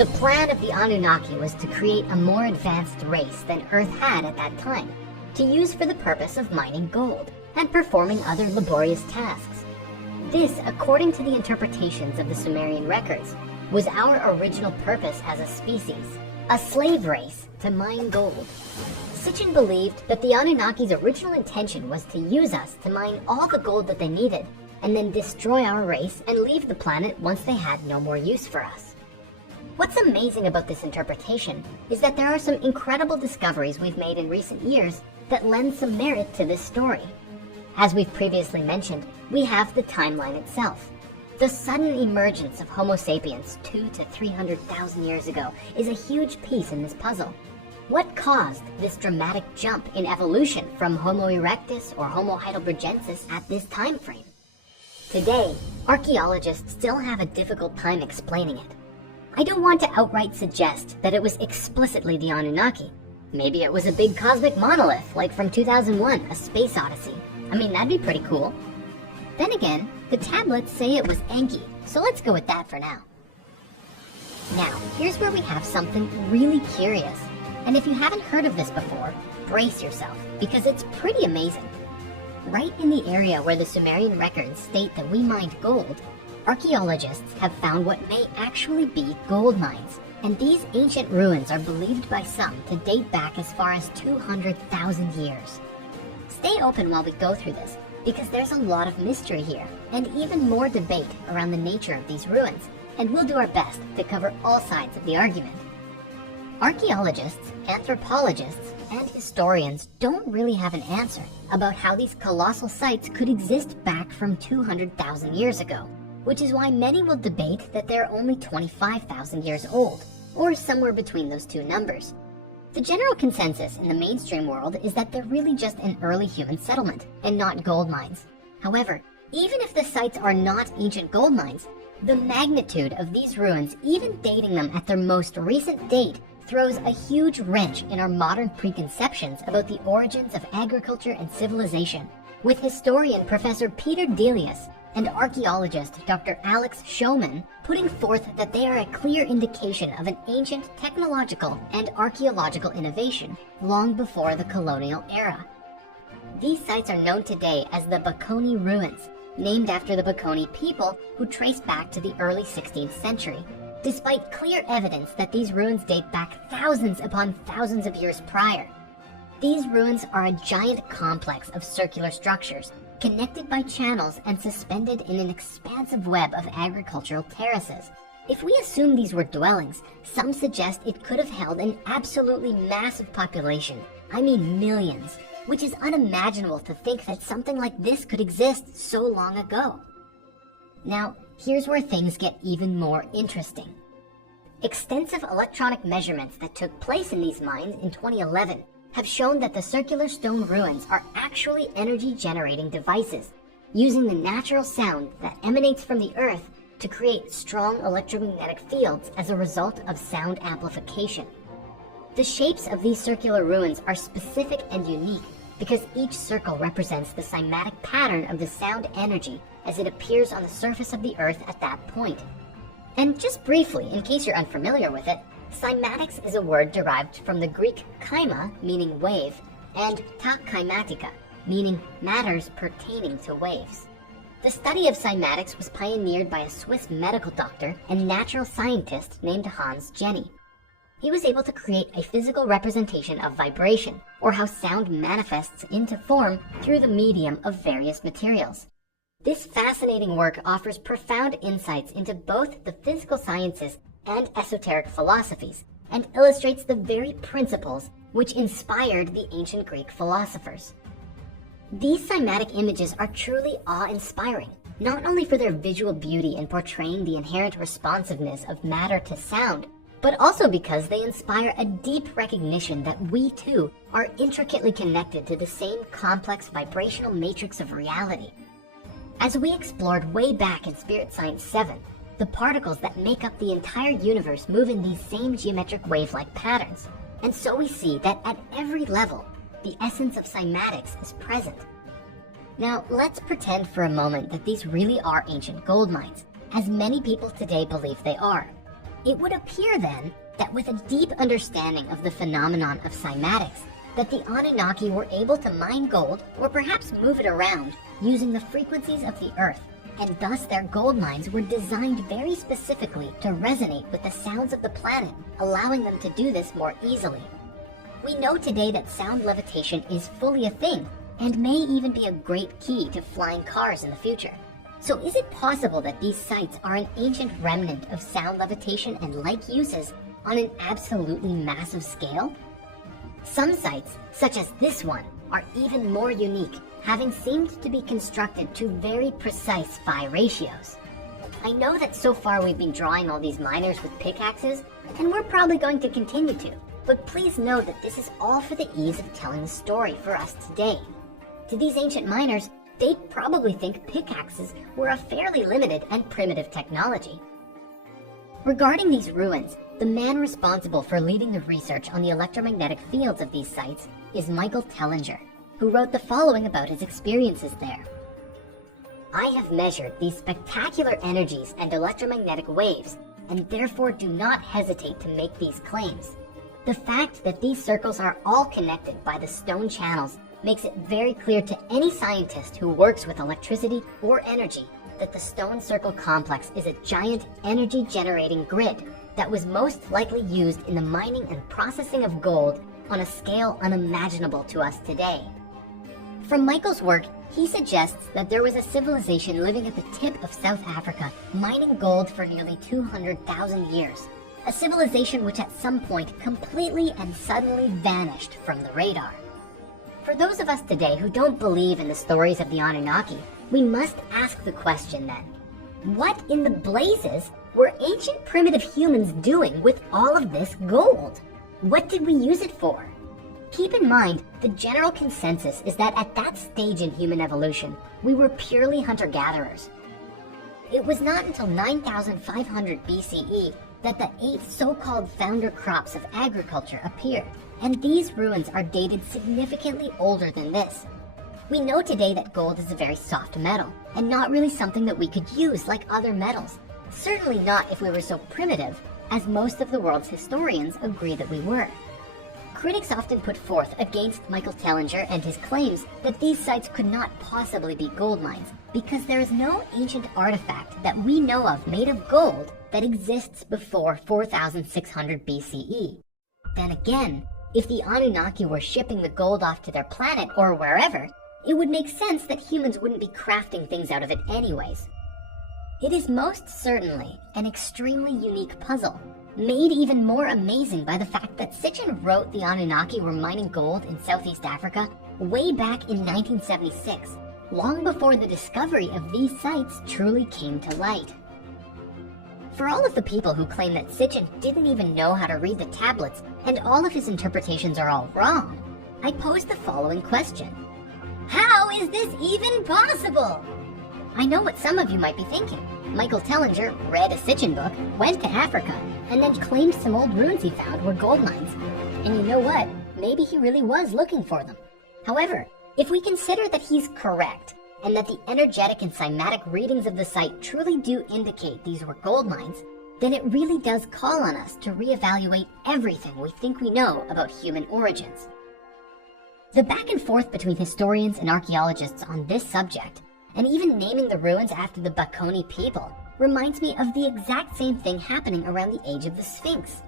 The plan of the Anunnaki was to create a more advanced race than Earth had at that time, to use for the purpose of mining gold and performing other laborious tasks. This, according to the interpretations of the Sumerian records, was our original purpose as a species, a slave race to mine gold. Sitchin believed that the Anunnaki's original intention was to use us to mine all the gold that they needed, and then destroy our race and leave the planet once they had no more use for us. What's amazing about this interpretation is that there are some incredible discoveries we've made in recent years that lend some merit to this story. As we've previously mentioned, we have the timeline itself. The sudden emergence of Homo sapiens 200,000 to 300,000 years ago is a huge piece in this puzzle. What caused this dramatic jump in evolution from Homo erectus or Homo heidelbergensis at this time frame? Today, archaeologists still have a difficult time explaining it. I don't want to outright suggest that it was explicitly the Anunnaki. Maybe it was a big cosmic monolith, like from 2001, A Space Odyssey. I mean, that'd be pretty cool. Then again, the tablets say it was Enki, so let's go with that for now. Now, here's where we have something really curious. And if you haven't heard of this before, brace yourself, because it's pretty amazing. Right in the area where the Sumerian records state that we mined gold, archaeologists have found what may actually be gold mines. And these ancient ruins are believed by some to date back as far as 200,000 years. Stay open while we go through this, because there's a lot of mystery here, and even more debate around the nature of these ruins, and we'll do our best to cover all sides of the argument. Archaeologists, anthropologists, and historians don't really have an answer about how these colossal sites could exist back from 200,000 years ago, which is why many will debate that they're only 25,000 years old, or somewhere between those two numbers. The general consensus in the mainstream world is that they're really just an early human settlement, and not gold mines. However, even if the sites are not ancient gold mines, the magnitude of these ruins, even dating them at their most recent date, throws a huge wrench in our modern preconceptions about the origins of agriculture and civilization, with historian Professor Peter Delius and archaeologist Dr. Alex Showman putting forth that they are a clear indication of an ancient technological and archaeological innovation long before the colonial era. These sites are known today as the Baconi Ruins, named after the Baconi people who trace back to the early 16th century, despite clear evidence that these ruins date back thousands upon thousands of years prior. These ruins are a giant complex of circular structures, connected by channels and suspended in an expansive web of agricultural terraces. If we assume these were dwellings, some suggest it could have held an absolutely massive population, I mean millions, which is unimaginable to think that something like this could exist so long ago. Now, here's where things get even more interesting. Extensive electronic measurements that took place in these mines in 2011 have shown that the circular stone ruins are actually energy-generating devices, using the natural sound that emanates from the earth to create strong electromagnetic fields as a result of sound amplification. The shapes of these circular ruins are specific and unique because each circle represents the cymatic pattern of the sound energy as it appears on the surface of the earth at that point. And just briefly, in case you're unfamiliar with it, cymatics is a word derived from the Greek chyma, meaning wave, and ta kymatica, meaning matters pertaining to waves. The study of cymatics was pioneered by a Swiss medical doctor and natural scientist named Hans Jenny. He was able to create a physical representation of vibration, or how sound manifests into form through the medium of various materials. This fascinating work offers profound insights into both the physical sciences and esoteric philosophies, and illustrates the very principles which inspired the ancient Greek philosophers. These cymatic images are truly awe-inspiring, not only for their visual beauty in portraying the inherent responsiveness of matter to sound, but also because they inspire a deep recognition that we too are intricately connected to the same complex vibrational matrix of reality. As we explored way back in Spirit Science 7, the particles that make up the entire universe move in these same geometric wave-like patterns, and so we see that at every level, the essence of cymatics is present. Now, let's pretend for a moment that these really are ancient gold mines, as many people today believe they are. It would appear then that with a deep understanding of the phenomenon of cymatics, that the Anunnaki were able to mine gold or perhaps move it around using the frequencies of the earth, and thus their gold mines were designed very specifically to resonate with the sounds of the planet, allowing them to do this more easily. We know today that sound levitation is fully a thing, and may even be a great key to flying cars in the future. So is it possible that these sites are an ancient remnant of sound levitation and like uses on an absolutely massive scale? Some sites, such as this one, are even more unique, having seemed to be constructed to very precise phi ratios. I know that so far we've been drawing all these miners with pickaxes, and we're probably going to continue to, but please know that this is all for the ease of telling the story for us today. To these ancient miners, they'd probably think pickaxes were a fairly limited and primitive technology. Regarding these ruins, the man responsible for leading the research on the electromagnetic fields of these sites is Michael Tellinger, who wrote the following about his experiences there. I have measured these spectacular energies and electromagnetic waves, and therefore do not hesitate to make these claims. The fact that these circles are all connected by the stone channels makes it very clear to any scientist who works with electricity or energy that the stone circle complex is a giant energy generating grid that was most likely used in the mining and processing of gold on a scale unimaginable to us today. From Michael's work, he suggests that there was a civilization living at the tip of South Africa mining gold for nearly 200,000 years, a civilization which at some point completely and suddenly vanished from the radar. For those of us today who don't believe in the stories of the Anunnaki, we must ask the question then, what in the blazes were ancient primitive humans doing with all of this gold? What did we use it for? Keep in mind, the general consensus is that at that stage in human evolution, we were purely hunter-gatherers. It was not until 9,500 BCE that the 8 so-called founder crops of agriculture appeared, and these ruins are dated significantly older than this. We know today that gold is a very soft metal, and not really something that we could use like other metals. Certainly not if we were so primitive, as most of the world's historians agree that we were. Critics often put forth against Michael Tellinger and his claims that these sites could not possibly be gold mines, because there is no ancient artifact that we know of made of gold that exists before 4600 BCE. Then again, if the Anunnaki were shipping the gold off to their planet or wherever, it would make sense that humans wouldn't be crafting things out of it anyways. It is most certainly an extremely unique puzzle, made even more amazing by the fact that Sitchin wrote the Anunnaki were mining gold in Southeast Africa way back in 1976, long before the discovery of these sites truly came to light. For all of the people who claim that Sitchin didn't even know how to read the tablets and all of his interpretations are all wrong, I pose the following question. How is this even possible? I know what some of you might be thinking. Michael Tellinger read a Sitchin book, went to Africa, and then claimed some old ruins he found were gold mines. And you know what? Maybe he really was looking for them. However, if we consider that he's correct, and that the energetic and cymatic readings of the site truly do indicate these were gold mines, then it really does call on us to reevaluate everything we think we know about human origins. The back and forth between historians and archaeologists on this subject, and even naming the ruins after the Bakoni people, reminds me of the exact same thing happening around the age of the Sphinx.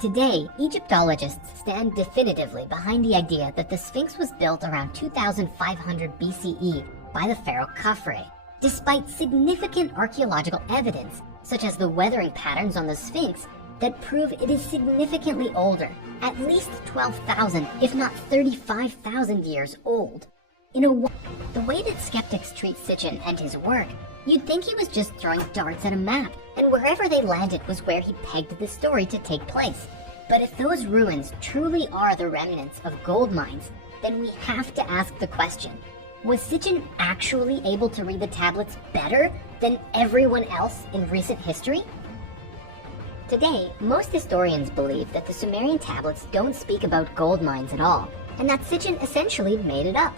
Today, Egyptologists stand definitively behind the idea that the Sphinx was built around 2500 BCE by the pharaoh Khafre, despite significant archaeological evidence, such as the weathering patterns on the Sphinx, that prove it is significantly older, at least 12,000, if not 35,000 years old. The way that skeptics treat Sitchin and his work, you'd think he was just throwing darts at a map, and wherever they landed was where he pegged the story to take place. But if those ruins truly are the remnants of gold mines, then we have to ask the question, was Sitchin actually able to read the tablets better than everyone else in recent history? Today, most historians believe that the Sumerian tablets don't speak about gold mines at all, and that Sitchin essentially made it up.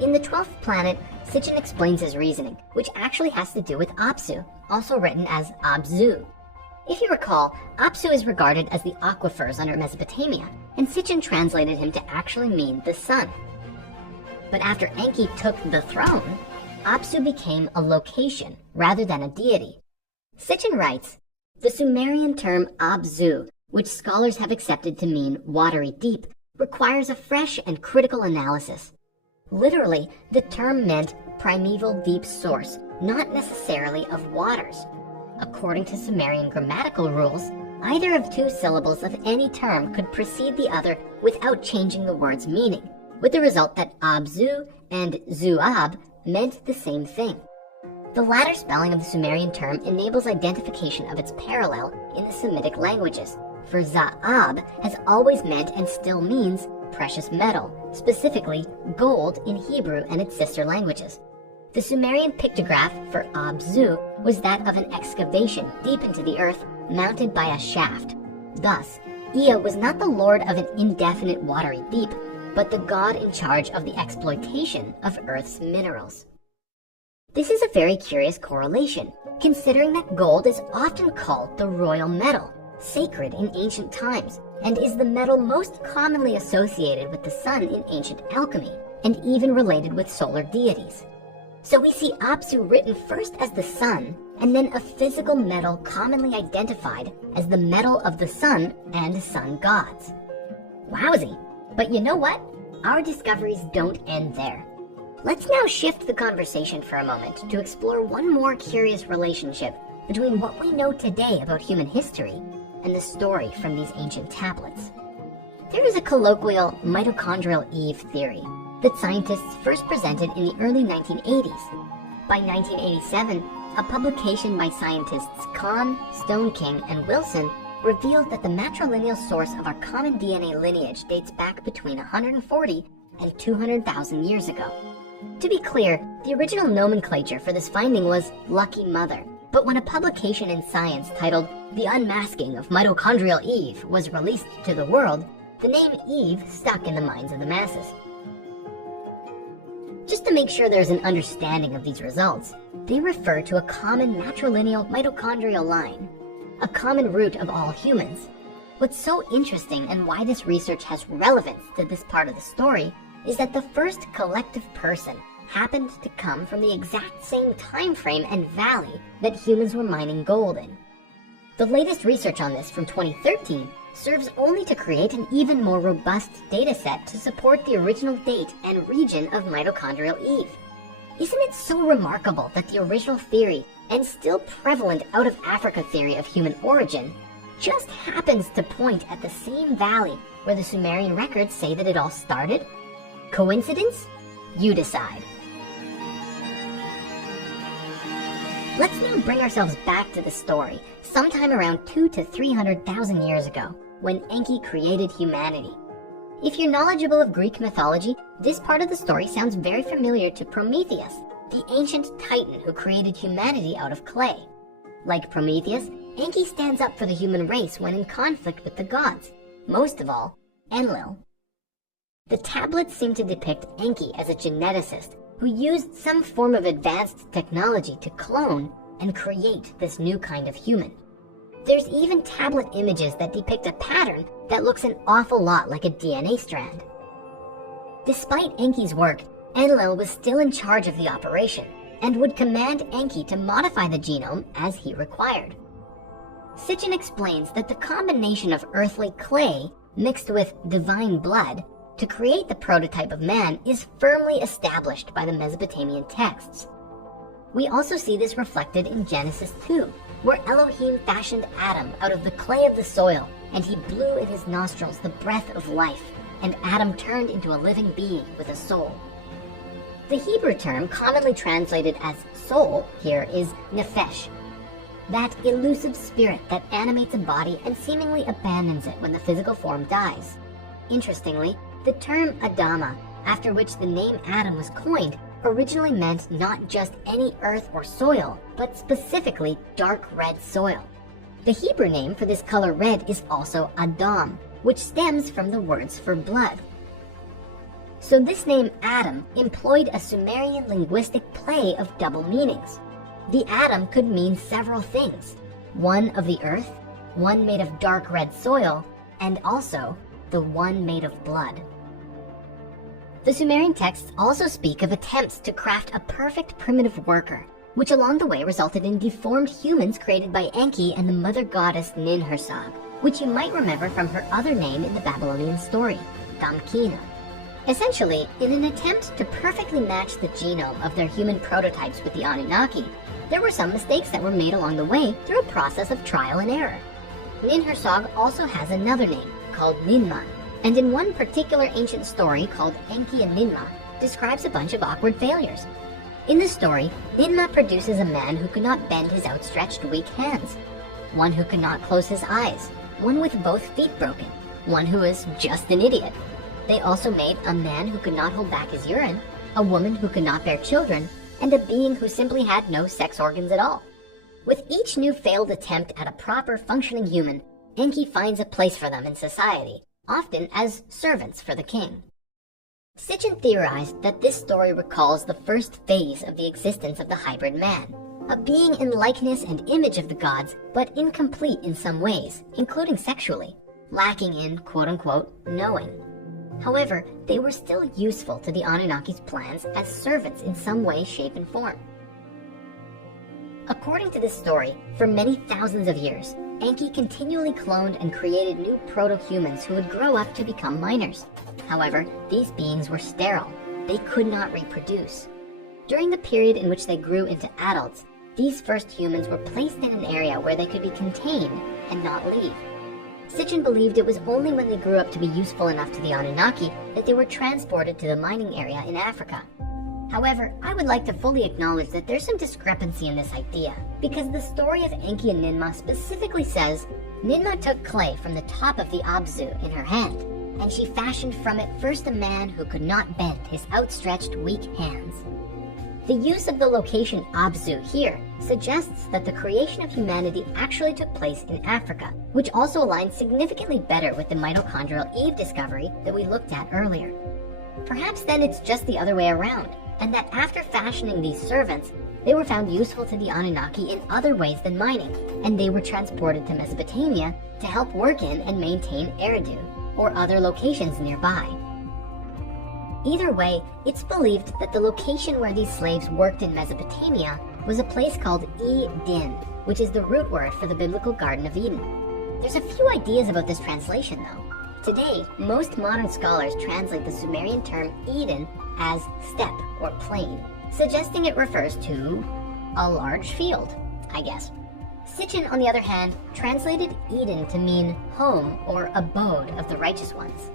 In the 12th planet, Sitchin explains his reasoning, which actually has to do with Apsu, also written as Abzu. If you recall, Apsu is regarded as the aquifers under Mesopotamia, and Sitchin translated him to actually mean the sun. But after Enki took the throne, Apsu became a location rather than a deity. Sitchin writes, "The Sumerian term Abzu, which scholars have accepted to mean watery deep, requires a fresh and critical analysis. Literally, the term meant primeval deep source, not necessarily of waters. According to Sumerian grammatical rules, either of two syllables of any term could precede the other without changing the word's meaning, with the result that Abzu and Zuab meant the same thing. The latter spelling of the Sumerian term enables identification of its parallel in the Semitic languages, for Za'ab has always meant and still means precious metal, specifically gold in Hebrew and its sister languages. The Sumerian pictograph for Abzu was that of an excavation deep into the earth mounted by a shaft. Thus, Ea was not the lord of an indefinite watery deep, but the god in charge of the exploitation of Earth's minerals. This is a very curious correlation, considering that gold is often called the royal metal, sacred in ancient times, and is the metal most commonly associated with the sun in ancient alchemy, and even related with solar deities. So we see Apsu written first as the sun, and then a physical metal commonly identified as the metal of the sun and sun gods. Wowsy! But you know what? Our discoveries don't end there. Let's now shift the conversation for a moment to explore one more curious relationship between what we know today about human history and the story from these ancient tablets. There is a colloquial mitochondrial Eve theory that scientists first presented in the early 1980s. By 1987, a publication by scientists Kahn, Stoneking, and Wilson revealed that the matrilineal source of our common DNA lineage dates back between 140 and 200,000 years ago. To be clear, the original nomenclature for this finding was Lucky Mother, but when a publication in Science titled The Unmasking of Mitochondrial Eve was released to the world, the name Eve stuck in the minds of the masses. Just to make sure there's an understanding of these results, they refer to a common matrilineal mitochondrial line, a common root of all humans. What's so interesting and why this research has relevance to this part of the story is that the first collective person happened to come from the exact same time frame and valley that humans were mining gold in. The latest research on this from 2013 serves only to create an even more robust data set to support the original date and region of mitochondrial Eve. Isn't it so remarkable that the original theory and still prevalent out of Africa theory of human origin just happens to point at the same valley where the Sumerian records say that it all started? Coincidence? You decide. Let's now bring ourselves back to the story, sometime around 200,000 to 300,000 years ago, when Enki created humanity. If you're knowledgeable of Greek mythology, this part of the story sounds very familiar to Prometheus, the ancient titan who created humanity out of clay. Like Prometheus, Enki stands up for the human race when in conflict with the gods, most of all, Enlil. The tablets seem to depict Enki as a geneticist who used some form of advanced technology to clone and create this new kind of human. There's even tablet images that depict a pattern that looks an awful lot like a DNA strand. Despite Enki's work, Enlil was still in charge of the operation and would command Enki to modify the genome as he required. Sitchin explains that the combination of earthly clay mixed with divine blood to create the prototype of man is firmly established by the Mesopotamian texts. We also see this reflected in Genesis 2, where Elohim fashioned Adam out of the clay of the soil, and he blew in his nostrils the breath of life, and Adam turned into a living being with a soul. The Hebrew term commonly translated as soul here is nephesh, that elusive spirit that animates a body and seemingly abandons it when the physical form dies. Interestingly, the term Adama, after which the name Adam was coined, originally meant not just any earth or soil, but specifically dark red soil. The Hebrew name for this color red is also Adam, which stems from the words for blood. So this name Adam employed a Sumerian linguistic play of double meanings. The Adam could mean several things. one of the earth, one made of dark red soil, and also the one made of blood. The Sumerian texts also speak of attempts to craft a perfect primitive worker, which along the way resulted in deformed humans created by Enki and the mother goddess Ninhursag, which you might remember from her other name in the Babylonian story, Damkina. Essentially, in an attempt to perfectly match the genome of their human prototypes with the Anunnaki, there were some mistakes that were made along the way through a process of trial and error. Ninhursag also has another name, called Ninmah, and in one particular ancient story called Enki and Ninmah, describes a bunch of awkward failures. In the story, Ninmah produces a man who could not bend his outstretched weak hands, one who could not close his eyes, one with both feet broken, one who is just an idiot. They also made a man who could not hold back his urine, a woman who could not bear children, and a being who simply had no sex organs at all. With each new failed attempt at a proper functioning human, Enki finds a place for them in society, often as servants for the king. Sitchin theorized that this story recalls the first phase of the existence of the hybrid man, a being in likeness and image of the gods, but incomplete in some ways, including sexually, lacking in quote-unquote knowing. However, they were still useful to the Anunnaki's plans as servants in some way, shape, and form. According to this story, for many thousands of years, Enki continually cloned and created new proto-humans who would grow up to become minors. However, these beings were sterile. They could not reproduce. During the period in which they grew into adults, these first humans were placed in an area where they could be contained and not leave. Sitchin believed it was only when they grew up to be useful enough to the Anunnaki that they were transported to the mining area in Africa. However, I would like to fully acknowledge that there's some discrepancy in this idea, because the story of Enki and Ninmah specifically says Ninmah took clay from the top of the Abzu in her hand, and she fashioned from it first a man who could not bend his outstretched weak hands. The use of the location Abzu here suggests that the creation of humanity actually took place in Africa, which also aligns significantly better with the mitochondrial Eve discovery that we looked at earlier. Perhaps then it's just the other way around, and that after fashioning these servants, they were found useful to the Anunnaki in other ways than mining, and they were transported to Mesopotamia to help work in and maintain Eridu, or other locations nearby. Either way, it's believed that the location where these slaves worked in Mesopotamia was a place called Eden, which is the root word for the biblical Garden of Eden. There's a few ideas about this translation though. Today, most modern scholars translate the Sumerian term Eden as steppe or plain, suggesting it refers to a large field, I guess. Sitchin, on the other hand, translated Eden to mean home or abode of the righteous ones.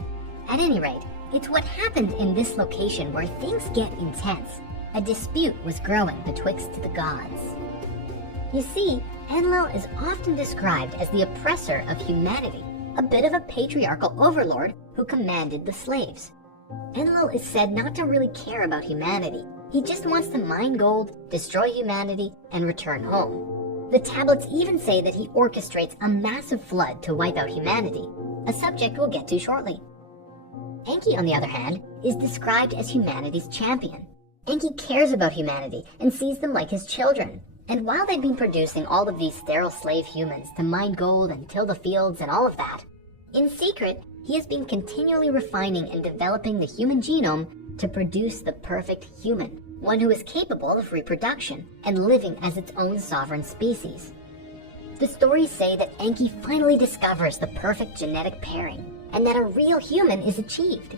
At any rate, it's what happened in this location where things get intense. A dispute was growing betwixt the gods. You see, Enlil is often described as the oppressor of humanity, a bit of a patriarchal overlord who commanded the slaves. Enlil is said not to really care about humanity. He just wants to mine gold, destroy humanity, and return home. The tablets even say that he orchestrates a massive flood to wipe out humanity, a subject we'll get to shortly. Enki, on the other hand, is described as humanity's champion. Enki cares about humanity and sees them like his children. And while they've been producing all of these sterile slave humans to mine gold and till the fields and all of that, in secret, he has been continually refining and developing the human genome to produce the perfect human, one who is capable of reproduction and living as its own sovereign species. The stories say that Enki finally discovers the perfect genetic pairing, and that a real human is achieved.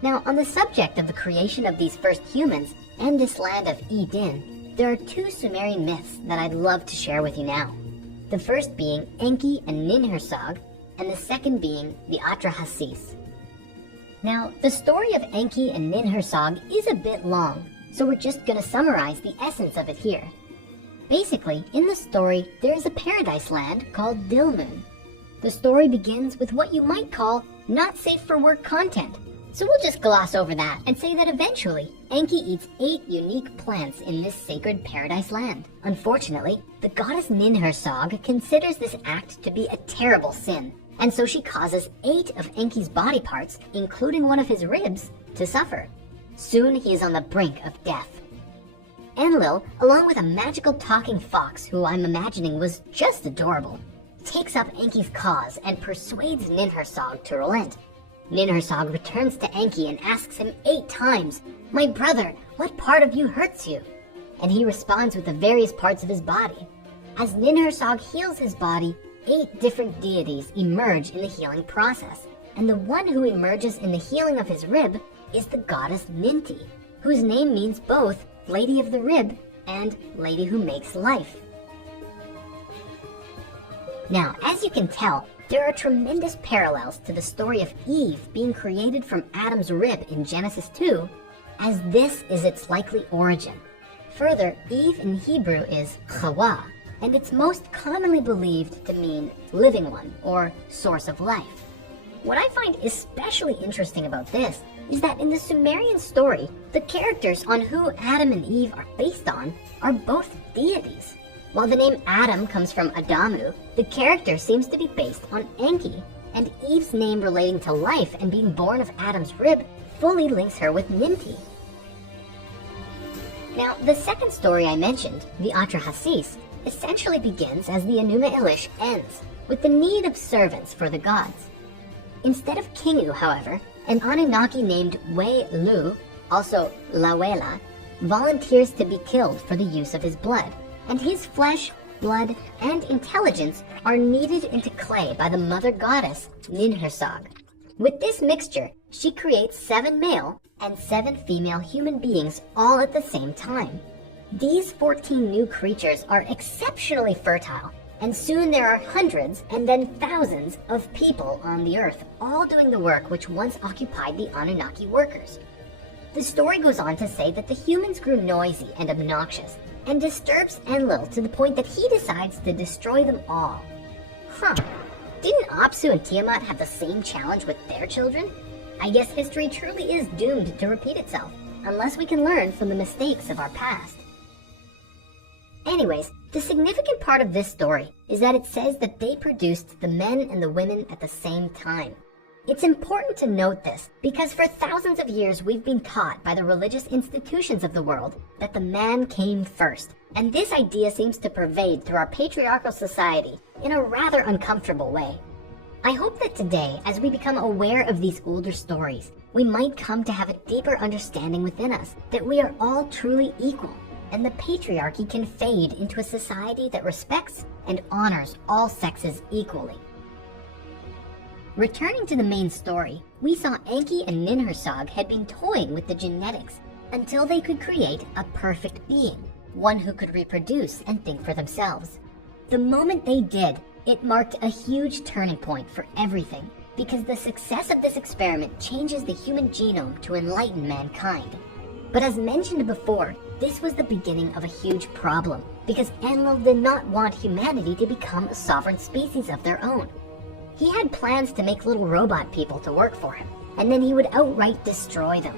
Now, on the subject of the creation of these first humans and this land of Eden, there are two Sumerian myths that I'd love to share with you now. The first being Enki and Ninhursag, and the second being the Atrahasis. Now, the story of Enki and Ninhursag is a bit long, so we're just going to summarize the essence of it here. Basically, in the story, there is a paradise land called Dilmun. The story begins with what you might call not safe for work content. So we'll just gloss over that and say that eventually, Enki eats 8 unique plants in this sacred paradise land. Unfortunately, the goddess Ninhursag considers this act to be a terrible sin, and so she causes 8 of Enki's body parts, including one of his ribs, to suffer. Soon he is on the brink of death. Enlil, along with a magical talking fox who I'm imagining was just adorable, takes up Enki's cause and persuades Ninhursag to relent. Ninhursag returns to Enki and asks him 8 times, "My brother, what part of you hurts you?" And he responds with the various parts of his body. As Ninhursag heals his body, 8 different deities emerge in the healing process, and the one who emerges in the healing of his rib is the goddess Ninti, whose name means both Lady of the Rib and Lady who makes life. Now, as you can tell, there are tremendous parallels to the story of Eve being created from Adam's rib in Genesis 2, as this is its likely origin. Further, Eve in Hebrew is Chawa, and it's most commonly believed to mean living one or source of life. What I find especially interesting about this is that in the Sumerian story, the characters on who Adam and Eve are based on are both deities. While the name Adam comes from Adamu, the character seems to be based on Enki, and Eve's name relating to life and being born of Adam's rib fully links her with Ninti. Now, the second story I mentioned, the Atrahasis, essentially begins as the Enuma Elish ends, with the need of servants for the gods. Instead of Kingu, however, an Anunnaki named We-Lu, also Lawela, volunteers to be killed for the use of his blood, and his flesh, blood, and intelligence are kneaded into clay by the mother goddess Ninhursag. With this mixture, she creates 7 male and 7 female human beings all at the same time. These 14 new creatures are exceptionally fertile, and soon there are hundreds and then thousands of people on the earth, all doing the work which once occupied the Anunnaki workers. The story goes on to say that the humans grew noisy and obnoxious, and disturbs Enlil to the point that he decides to destroy them all. Didn't Apsu and Tiamat have the same challenge with their children? I guess history truly is doomed to repeat itself, unless we can learn from the mistakes of our past. Anyways, the significant part of this story is that it says that they produced the men and the women at the same time. It's important to note this because for thousands of years we've been taught by the religious institutions of the world that the man came first, and this idea seems to pervade through our patriarchal society in a rather uncomfortable way. I hope that today, as we become aware of these older stories, we might come to have a deeper understanding within us that we are all truly equal, and the patriarchy can fade into a society that respects and honors all sexes equally. Returning to the main story, we saw Enki and Ninhursag had been toying with the genetics until they could create a perfect being, one who could reproduce and think for themselves. The moment they did, it marked a huge turning point for everything, because the success of this experiment changes the human genome to enlighten mankind. But as mentioned before, this was the beginning of a huge problem, because Enlil did not want humanity to become a sovereign species of their own. He had plans to make little robot people to work for him, and then he would outright destroy them.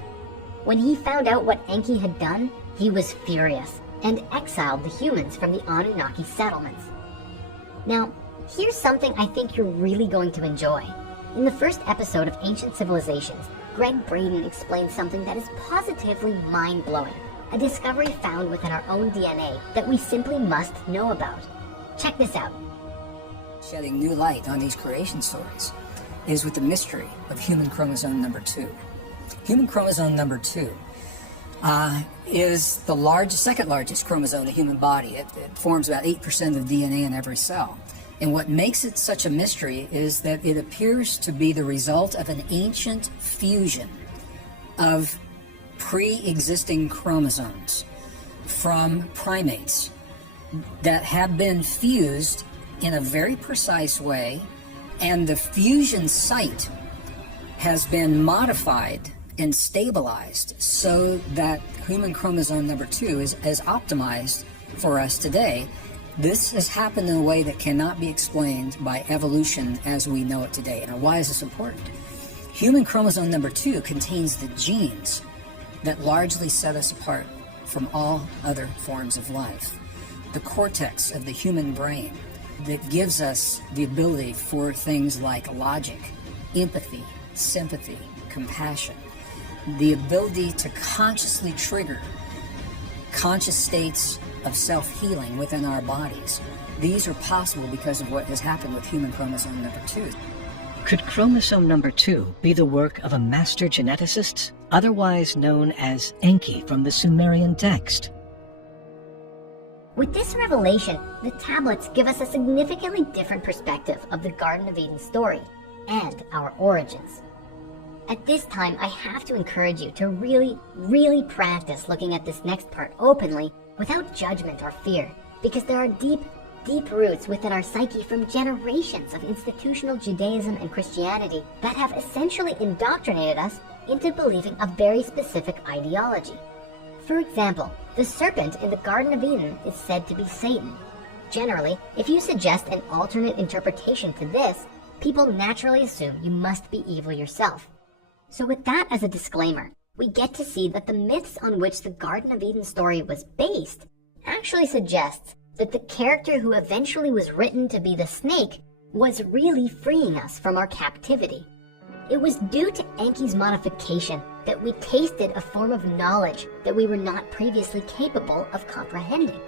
When he found out what Enki had done, he was furious, and exiled the humans from the Anunnaki settlements. Now, here's something I think you're really going to enjoy. In the first episode of Ancient Civilizations, Greg Braden explains something that is positively mind-blowing, a discovery found within our own DNA that we simply must know about. Check this out. Shedding new light on these creation stories is with the mystery of human chromosome number 2. Human chromosome number 2 is the second largest chromosome in the human body. It forms about 8% of DNA in every cell. And what makes it such a mystery is that it appears to be the result of an ancient fusion of pre-existing chromosomes from primates that have been fused in a very precise way, and the fusion site has been modified and stabilized so that human chromosome number 2 is optimized for us today. This has happened in a way that cannot be explained by evolution as we know it today. Now, why is this important? Human chromosome number 2 contains the genes that largely set us apart from all other forms of life. The cortex of the human brain that gives us the ability for things like logic, empathy, sympathy, compassion, the ability to consciously trigger conscious states of self-healing within our bodies. These are possible because of what has happened with human chromosome number 2. Could chromosome number 2 be the work of a master geneticist, otherwise known as Enki from the Sumerian text? With this revelation, the tablets give us a significantly different perspective of the Garden of Eden story and our origins. At this time, I have to encourage you to really practice looking at this next part openly without judgment or fear, because there are deep roots within our psyche from generations of institutional Judaism and Christianity that have essentially indoctrinated us into believing a very specific ideology. For example, the serpent in the Garden of Eden is said to be Satan. Generally, if you suggest an alternate interpretation to this, people naturally assume you must be evil yourself. So with that as a disclaimer, we get to see that the myths on which the Garden of Eden story was based actually suggests that the character who eventually was written to be the snake was really freeing us from our captivity. It was due to Enki's modification that we tasted a form of knowledge that we were not previously capable of comprehending.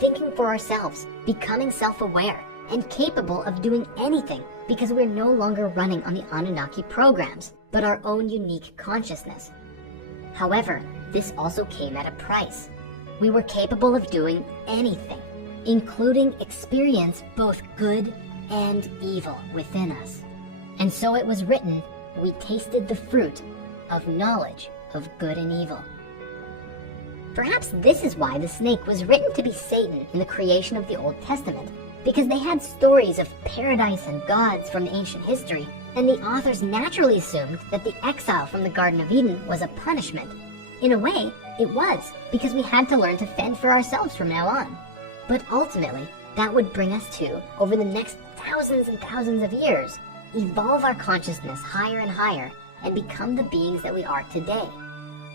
Thinking for ourselves, becoming self-aware, and capable of doing anything because we're no longer running on the Anunnaki programs, but our own unique consciousness. However, this also came at a price. We were capable of doing anything, including experience both good and evil within us. And so it was written, we tasted the fruit of knowledge of good and evil. Perhaps this is why the snake was written to be Satan in the creation of the Old Testament, because they had stories of paradise and gods from ancient history, and the authors naturally assumed that the exile from the Garden of Eden was a punishment. In a way, it was, because we had to learn to fend for ourselves from now on. But ultimately, that would bring us to, over the next thousands and thousands of years, evolve our consciousness higher and higher, and become the beings that we are today.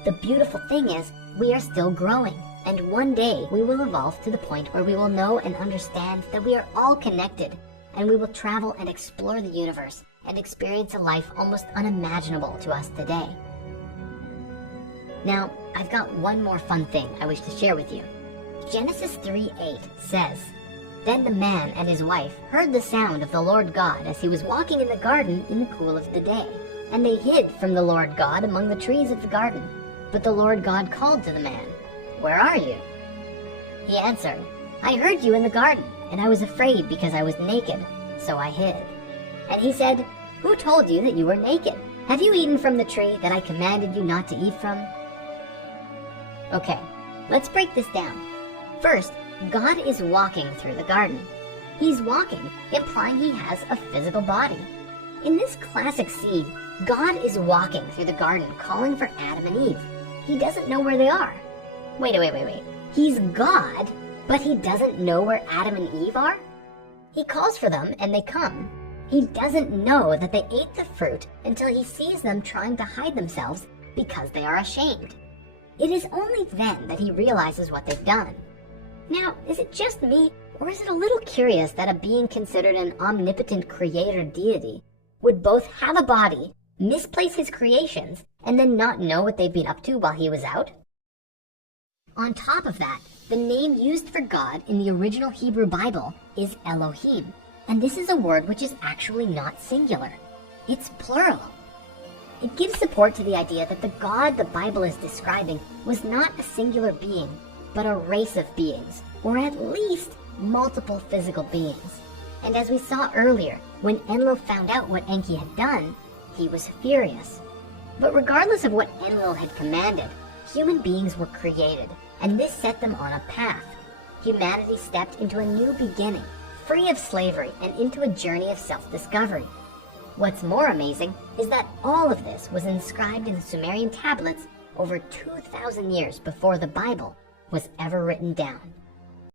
The beautiful thing is, we are still growing, and one day we will evolve to the point where we will know and understand that we are all connected, and we will travel and explore the universe and experience a life almost unimaginable to us today. Now, I've got one more fun thing I wish to share with you. Genesis 3:8 says, "Then the man and his wife heard the sound of the Lord God as he was walking in the garden in the cool of the day. And they hid from the Lord God among the trees of the garden. But the Lord God called to the man, 'Where are you?' He answered, 'I heard you in the garden, and I was afraid because I was naked, so I hid.' And he said, 'Who told you that you were naked? Have you eaten from the tree that I commanded you not to eat from?'" Okay, let's break this down. First, God is walking through the garden. He's walking, implying he has a physical body. In this classic scene, God is walking through the garden calling for Adam and Eve. He doesn't know where they are. Wait. He's God, but he doesn't know where Adam and Eve are? He calls for them and they come. He doesn't know that they ate the fruit until he sees them trying to hide themselves because they are ashamed. It is only then that he realizes what they've done. Now, is it just me, or is it a little curious that a being considered an omnipotent creator deity would both have a body, misplace his creations, and then not know what they've been up to while he was out? On top of that, the name used for God in the original Hebrew Bible is Elohim, and this is a word which is actually not singular. It's plural. It gives support to the idea that the God the Bible is describing was not a singular being, but a race of beings, or at least multiple physical beings. And as we saw earlier, when Enlil found out what Enki had done, he was furious. But regardless of what Enlil had commanded, human beings were created, and this set them on a path. Humanity stepped into a new beginning, free of slavery and into a journey of self-discovery. What's more amazing is that all of this was inscribed in the Sumerian tablets over 2,000 years before the Bible was ever written down.